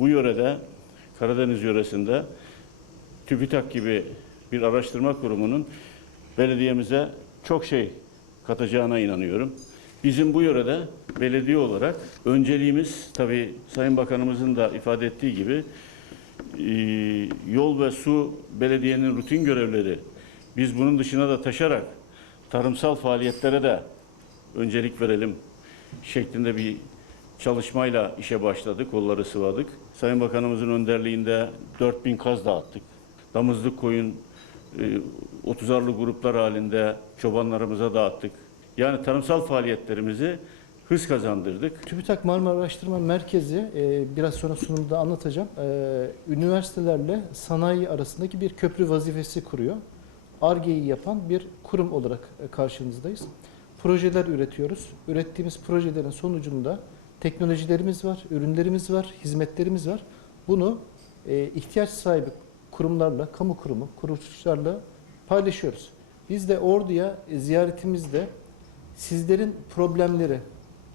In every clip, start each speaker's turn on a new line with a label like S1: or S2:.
S1: bu yörede, Karadeniz yöresinde TÜBİTAK gibi bir araştırma kurumunun belediyemize çok şey katacağına inanıyorum. Bizim bu yörede belediye olarak önceliğimiz tabii Sayın Bakanımızın da ifade ettiği gibi e, yol ve su belediyenin rutin görevleri. Biz bunun dışına da taşarak tarımsal faaliyetlere de öncelik verelim şeklinde bir çalışmayla işe başladık, kolları sıvadık. Sayın Bakanımızın önderliğinde 4000 kaz dağıttık. Damızlık koyun e, 30'arlı gruplar halinde çobanlarımıza dağıttık. Yani tarımsal faaliyetlerimizi hız kazandırdık.
S2: TÜBİTAK Marmara Araştırma Merkezi e, biraz sonra sunumda anlatacağım. E, üniversitelerle sanayi arasındaki bir köprü vazifesi kuruyor. ARGE'yi yapan bir kurum olarak e, karşınızdayız. Projeler üretiyoruz. Ürettiğimiz projelerin sonucunda teknolojilerimiz var, ürünlerimiz var, hizmetlerimiz var. Bunu e, ihtiyaç sahibi kurumlarla, kamu kurumu, kuruluşlarla paylaşıyoruz. Biz de orduya e, ziyaretimizde sizlerin problemleri,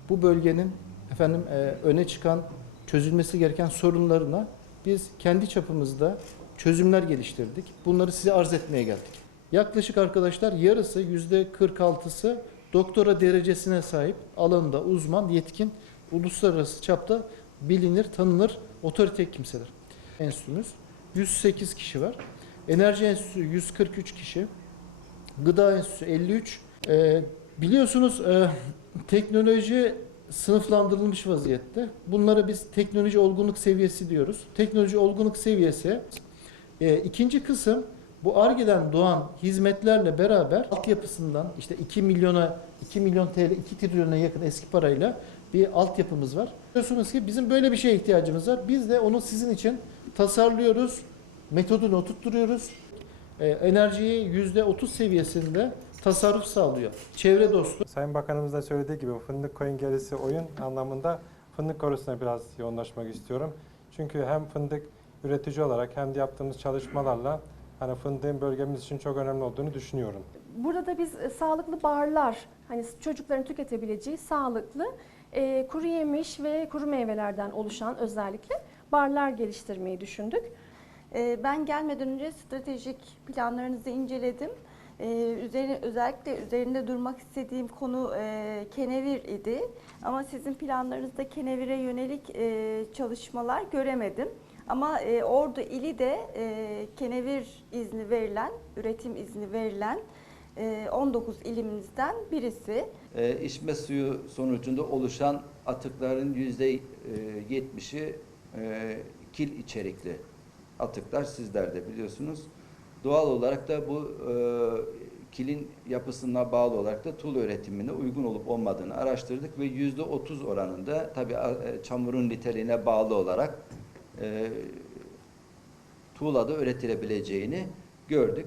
S2: bu bölgenin efendim e, öne çıkan çözülmesi gereken sorunlarına biz kendi çapımızda çözümler geliştirdik. Bunları size arz etmeye geldik. Yaklaşık arkadaşlar yarısı yüzde 46'sı doktora derecesine sahip alanda uzman, yetkin, uluslararası çapta bilinir, tanınır, otorite kimseler. Enstitümüz 108 kişi var. Enerji Enstitüsü 143 kişi. Gıda Enstitüsü 53. Ee, biliyorsunuz e, teknoloji sınıflandırılmış vaziyette. Bunlara biz teknoloji olgunluk seviyesi diyoruz. Teknoloji olgunluk seviyesi. E, ikinci kısım bu ARGE'den doğan hizmetlerle beraber altyapısından işte 2 milyona 2 milyon TL 2 trilyona yakın eski parayla bir altyapımız var. Biliyorsunuz ki bizim böyle bir şeye ihtiyacımız var. Biz de onu sizin için tasarlıyoruz. Metodunu oturtturuyoruz. E, enerjiyi %30 seviyesinde tasarruf sağlıyor. Çevre dostu.
S3: Sayın Bakanımız da söylediği gibi fındık koyun gerisi oyun anlamında fındık konusuna biraz yoğunlaşmak istiyorum. Çünkü hem fındık üretici olarak hem de yaptığımız çalışmalarla hani fındığın bölgemiz için çok önemli olduğunu düşünüyorum.
S4: Burada da biz e, sağlıklı barlar, hani çocukların tüketebileceği sağlıklı e, kuru yemiş ve kuru meyvelerden oluşan özellikle barlar geliştirmeyi düşündük.
S5: Ee, Ben gelmeden önce stratejik planlarınızı inceledim. Ee, Üzerine, özellikle üzerinde durmak istediğim konu e, kenevir idi. Ama sizin planlarınızda kenevire yönelik e, çalışmalar göremedim. Ama e, Ordu ili de e, kenevir izni verilen, üretim izni verilen 19 ilimizden birisi.
S6: e, suyu sonucunda oluşan atıkların yüzde 70'i e, kil içerikli atıklar sizler de biliyorsunuz. Doğal olarak da bu e, kilin yapısına bağlı olarak da tuğla üretimine uygun olup olmadığını araştırdık ve yüzde 30 oranında tabii e, çamurun niteliğine bağlı olarak e, tuğlada üretilebileceğini gördük.